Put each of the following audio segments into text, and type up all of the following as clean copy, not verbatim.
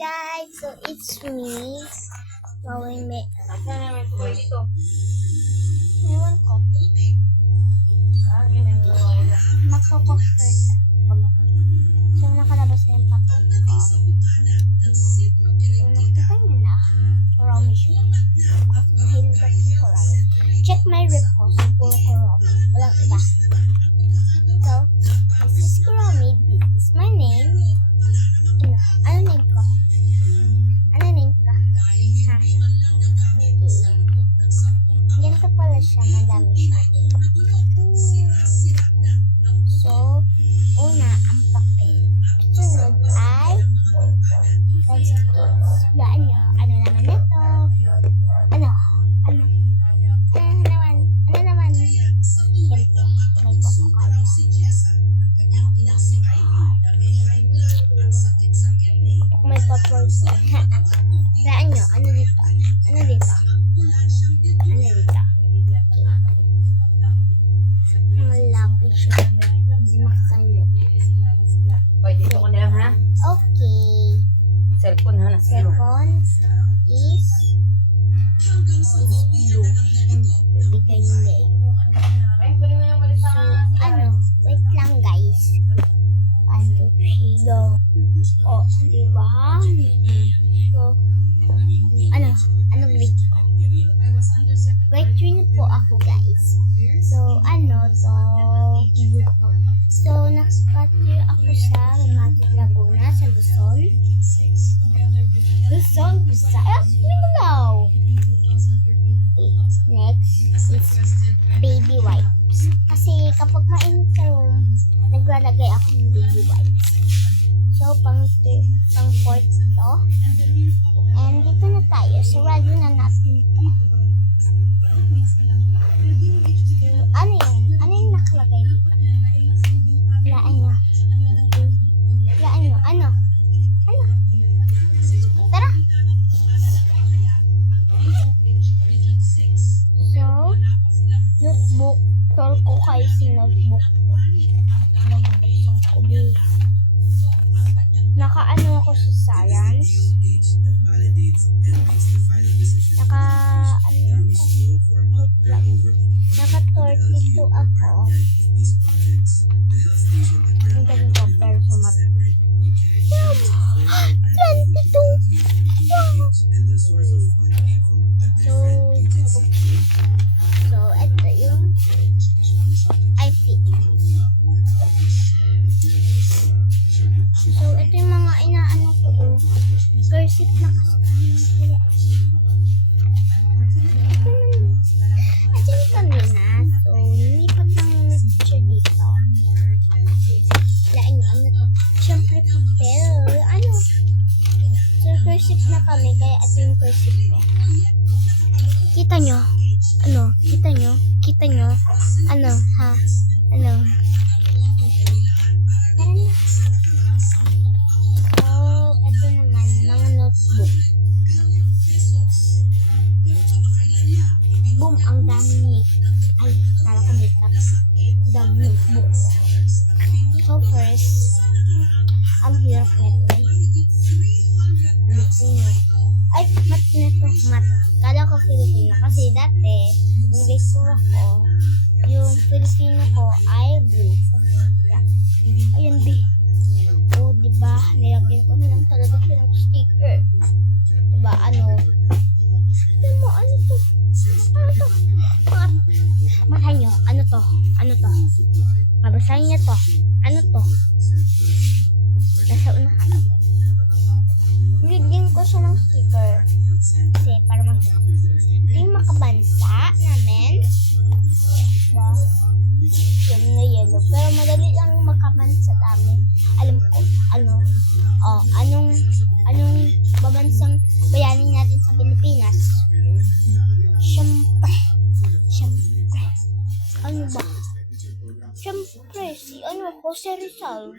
guys, so it's me. Gawin may... Ewan ko. Magpo-poster. So, nakalabas na yung patok ko. So, nakita nyo na. Kurami siya. Kasi mahilig ako sa kurami. Check my rip ko. So, puro kurami. Walang iba. So, this is Kurami. This is my name. Ano name ko? Ano name ko? Ha? Okay. Ganito pala siya. Madami siya. So, una, ang papel. Sunod ay pencils. Laan nyo. Ano naman ito? Ano naman? Siyempre, may pamukala. May papel. Laan nyo. Ano dito? Ano dito? Malaki siya. Hindi makasalo. Pwede dito ko na lang ha. Okay. Cellphone ha. Second is blue. Bigay nila. So, wait lang guys. 1, 2, 3, go. Oh, diba? So, ano grade ko? Grade 3 po ako guys. So, So, nakapatid ako sa Romantic Laguna sa Luzon. Luzon, Visayas, Mindanao. Next is baby wipes. Kasi kapag mainit sa room, naglalagay ako ng baby wipes. So, pang fourth ito. And dito na tayo. So, ready na natin ito. Ano yun? Ano yung nakalagay dito? Laan nyo. Ano? Tara! So, notebook. Tol ko kayo si notebook. Naka-ano ako sa science. Naka-32 ako. Ang galing ko, pero sumat. 22! Wow! So, ito yung IP. So, ito yung mga inaano ko. Cursive na kasi. At yung kanina, so, nilipat lang yung picture dito. Lain nyo, ano to? Siyempre, papel. Ano? So, cursive na kami, kaya ito yung cursive ko. Kita nyo? Ano? Kita nyo? Ano? Ha? Ano? So, ito naman, mga notebook. Boom, ang dami. Ay, kala ko makeup. Dami notebook. So, first, ang hirap nito. Filipino. Ay, mat na to. Mat. Kala ko Filipino. Kasi dati, yung gusto ko, yung Filipino ko ay blue. Yeah. Ayun, B. O, diba? Nilagyan ko na lang talaga siya ng sticker. Diba, ano to? Matahan nyo, ano to? Mabasahin niya to. Ano to? Nasa unahan. Nilagyan ko siya ng sticker. Kasi, para makita. Ito yung makabansa namin. Diba? Yan na yellow. Pero madali lang yung makabansa namin. Alam ko, anong babansang bayanin natin sa Pilipinas? Siyempre. Ano ba? Siyempre, Jose Rizal.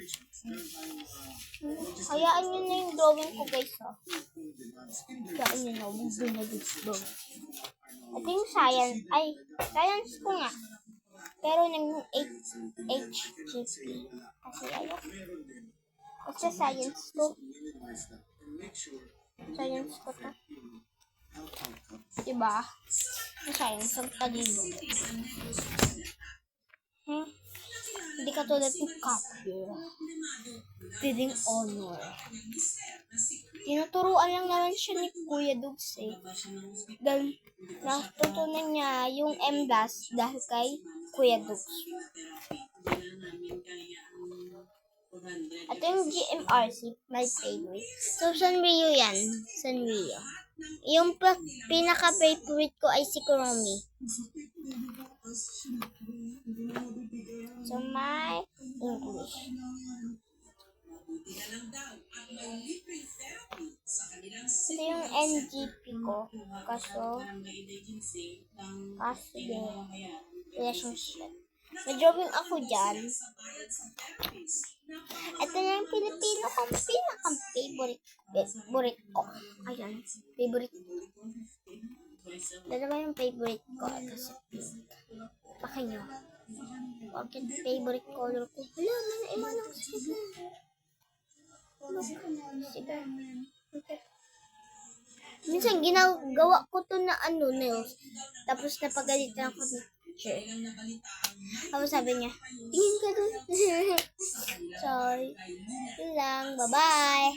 Hayaan nyo na yung drawing ko guys ha. Hayaan nyo na, huwag binagod. Ito yung science ko nga. Pero naging HGP. Kasi ayok. Kasi science to. Science ko to. Diba? Science ang talino. Hindi ka tulad ng Caprio. Feeling honor. Tinuturuan lang naman siya ni Kuya Dugs eh. Dahil natutunan niya yung M-Blast dahil kay Kuya Dugs. At yung GMRC, my favorite. So, Sanrio yan. Sanrio. Yung pinaka-favorite ko ay si Kuromi. So, my English. Ito yung NGP ko. Kaso din, relationship. May-drawing ako dyan. Ito na yung Pilipino kong pinaka-favorite ko. Ayan, favorite. Dalawa yung favorite ko. Ito si pink. Bakit nyo? Huwag yung favorite color ko. Hala, may naiwan ako sa sige. Sige. Minsan ginagawa ko to na nails. Tapos napagalitan ako ni teacher. Tapos sabi niya, tingin ka dun. Sorry. Yun lang. Bye-bye.